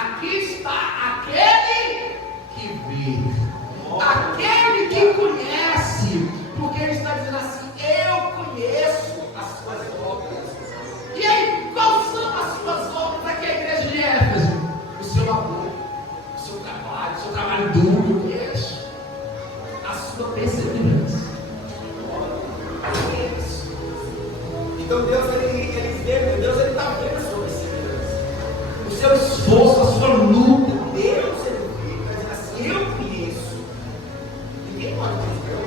aqui está aquele que vê, aquele que conhece, porque ele está dizendo assim: eu conheço as suas obras. E aí, quais são as suas obras aqui, a igreja de Éfeso? O seu amor, o seu trabalho duro, eu conheço. A sua perseverança. Eu conheço. Então Deus, ele vê, Deus, ele está vendo a sua perseverança, o seu esforço, a sua luta. Deus, ele vê, ele está dizendo assim: eu conheço. Ninguém pode ver,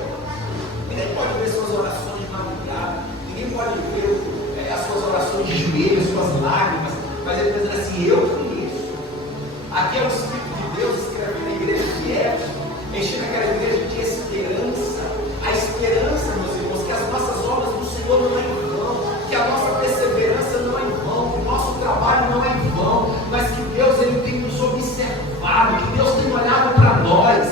ninguém pode ver suas orações de madrugada, ninguém pode ver as suas orações de joelho, as suas lágrimas, mas ele está dizendo assim: eu conheço. Aqui é o Espírito de Deus escrevendo na igreja de Éfeso, enchendo aquela igreja de esperança. A esperança, meus irmãos, que as nossas obras do Senhor não é em vão, que a nossa perseverança não é em vão, que o nosso trabalho não é em vão, mas que Deus, ele tem nos observado, que Deus tem olhado para nós.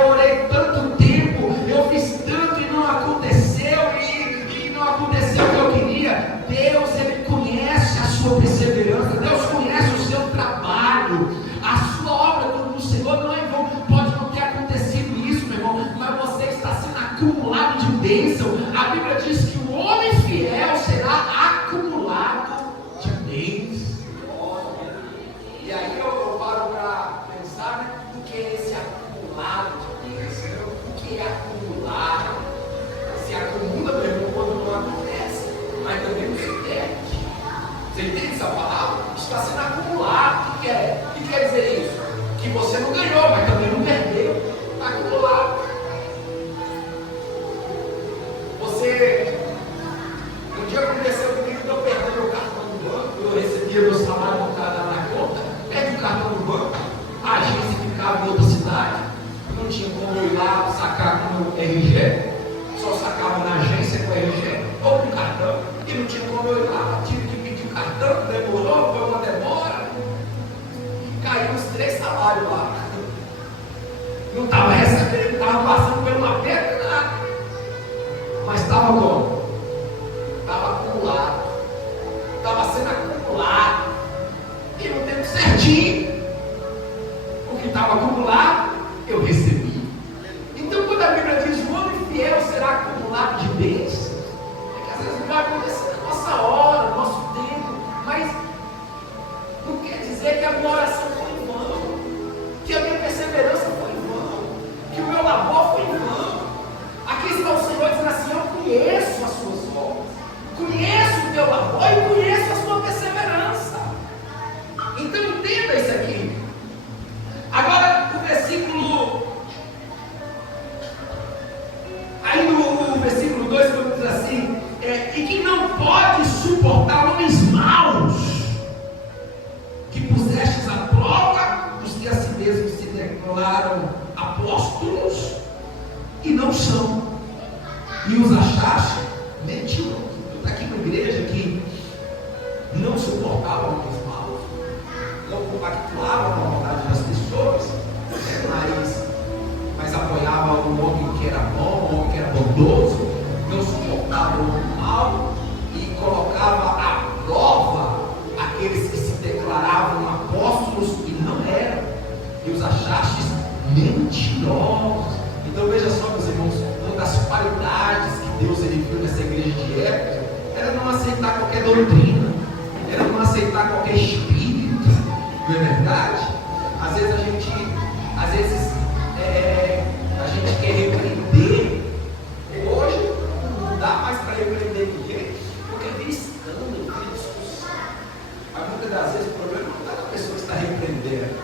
Eu orei tanto tempo, eu fiz tanto e não aconteceu, e não aconteceu o que eu queria. Deus, ele conhece a sua perseverança, Deus conhece o seu trabalho, a sua obra do Senhor não é em vão. Pode não ter acontecido isso, meu irmão, mas você está sendo acumulado de bênção. A Bíblia diz que o homem fiel será acumulado de bênçãos. E aí eu paro para pensar, né? O que é esse acumulado de bênçãos? O que é acumular? Se acumula, meu irmão, quando não acontece, mas também não se perde. Você entende essa palavra? Está sendo acumulado. O que quer dizer isso? Que você não ganhou, mas também não perdeu. Está acumulado. Um dia aconteceu comigo que eu perdi meu cartão no banco. Eu recebia meu salário montado na conta, perdi o cartão no banco. A agência ficava em outra cidade, não tinha como eu ir lá sacar com o RG, só sacava na agência com o RG ou com o cartão, e não tinha como eu ir lá. Tive que pedir o cartão, demorou, foi uma demora, caiu uns 3 salários lá. Não estava recebendo, estava passando por uma perda, nada. Mas estava como? Estava acumulado, estava sendo acumulado, e no tempo certinho, o que estava acumulado, eu recebi. Então, quando a Bíblia diz: o homem fiel será acumulado de bênçãos, é que às vezes não vai acontecer na nossa hora, no nosso tempo, mas não quer dizer que a minha oração foi em vão, que a minha perseverança foi em vão, que o meu labor foi em vão. Aqui está o Senhor dizendo assim: eu conheço as suas obras, conheço o teu labor e conheço a sua perseverança. Então entenda isso aqui. Agora o versículo, aí no versículo 2, quando diz assim: e que não pode suportar homens maus, que pusestes à prova os que a si mesmos se declaram apóstolos e não são, e os achaste mentirosos. Eu estou aqui uma igreja que não suportava homens maus, não compactuava com a vontade das pessoas, mas apoiava o homem que era bom, o homem que era bondoso, não suportava o homem mau e colocava à prova aqueles que se declaravam apóstolos e não eram, e os achastes mentirosos. Então veja só, meus irmãos, uma das qualidades que Deus ele viu nessa igreja de Éfeso era não aceitar qualquer doutrina, era não aceitar qualquer espírito, não é verdade? Às vezes a gente quer repreender. Hoje não dá mais para repreender ninguém, porque vira escândalo, vira discussão. Mas muitas das vezes o problema não está na pessoa que está repreendendo,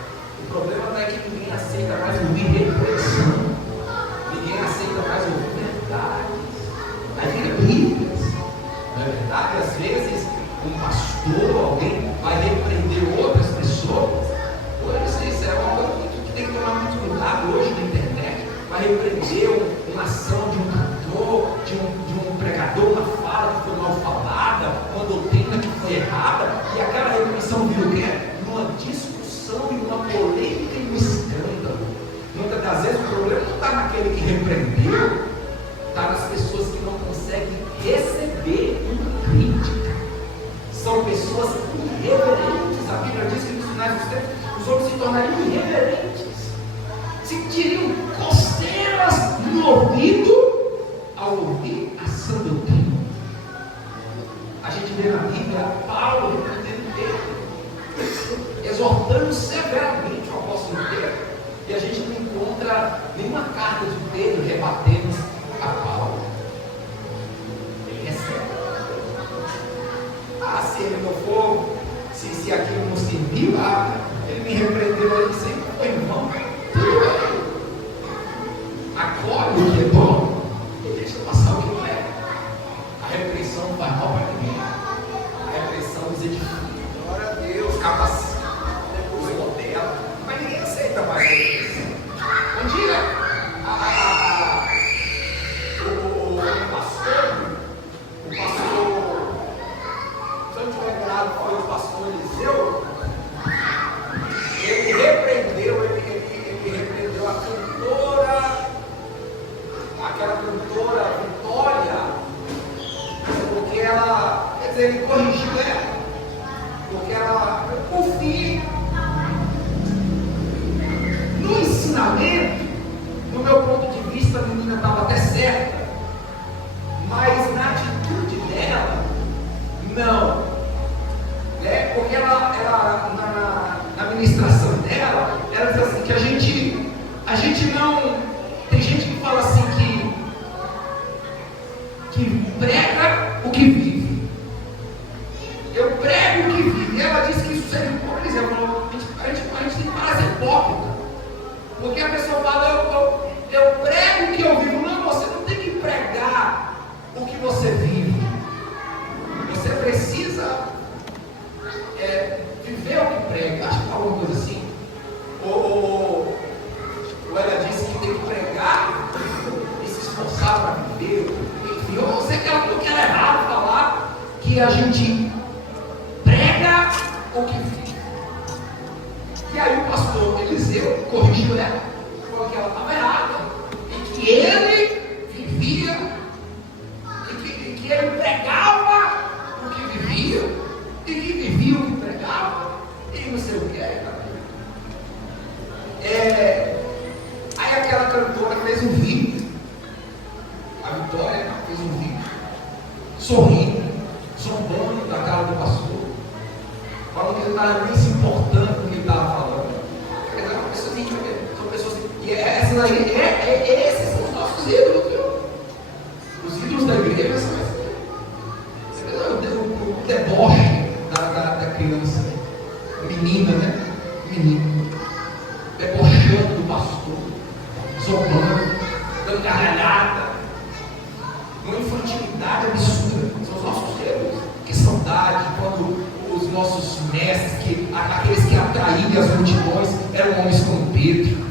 o problema não é que ninguém aceita mais ouvir repreensão. Ninguém aceita mais ouvir verdades, alegrias, não é verdade? Às vezes um pastor, alguém vai repreender outras pessoas. Hoje isso é uma coisa que tem que tomar muito cuidado hoje na internet. Vai repreender uma ação de um cantor, de um pregador, uma fala que foi mal falada, uma doutrina que foi errada, e aquela repreensão vira o quê? Uma discussão e uma polêmica e um escândalo. Muitas das vezes o problema não está naquele que repreendeu, está nas pessoas que não conseguem receber uma crítica. São pessoas irreverentes. A Bíblia diz que nos finais dos tempos os homens se tornariam irreverentes, sentiriam coceiras no ouvido ao ouvir a sã doutrina. A gente vê na Bíblia Paulo repreendendo Pedro, exortando severamente o apóstolo Pedro, e a gente não encontra nenhuma carta de Pedro rebatendo a Paulo. Ele recebe. Se ele não for, se aquilo não serviu, ele me repreendeu, ele sempre foi irmão. Tudo bem. Acolhe o que é bom e deixa passar o que não é. A repreensão não faz mal para ninguém. A repreensão nos edifica. Glória a Deus, capacita, depois modela. Mas ninguém aceita mais a repreensão. Um dia, o pastor, foi o pastor Eliseu, ele repreendeu a cantora, aquela cantora Vitória, porque ela, quer dizer, ele corrigiu ela, porque ela, por fim, no ensinamento, no meu ponto de vista, a menina estava até certa, mas na atitude dela, não. Porque ela na ministração dela, ela diz assim, que a gente não, tem gente que fala assim que prega o que vive. Eu prego o que vive. E ela disse que isso seria hipocrisia. A gente tem que parar de ser hipócrita. Porque a pessoa fala, eu prego o que eu vivo. Não, você não tem que pregar o que você vive. Você precisa viver o que prega. Acho que falou uma coisa assim. Ou ela disse que tem que pregar e se esforçar para viver. Enfim, eu sei que ela não quer errado falar que a gente prega o que vive. E aí o pastor Eliseu corrigiu ela, falou que ela estava errada e que ele vivia e que ele pregava o que vivia e que vivia o que pregava e não sei o que aí aquela cantora fez um vídeo, a Vitória fez um vídeo sorrindo, zombando da cara do pastor, falando que ele não estava nem se importando com o que ele estava falando. Quer dizer, são pessoas e essas aí, esses são os nossos ídolos, viu? Os ídolos da igreja são esses. O deboche da criança, menina, né? Menina, debochando do pastor, zombando, dando gargalhada, uma infantilidade absurda. São os nossos erros. Que saudade quando os nossos mestres, aqueles que atraíam as multidões, eram homens como Pedro.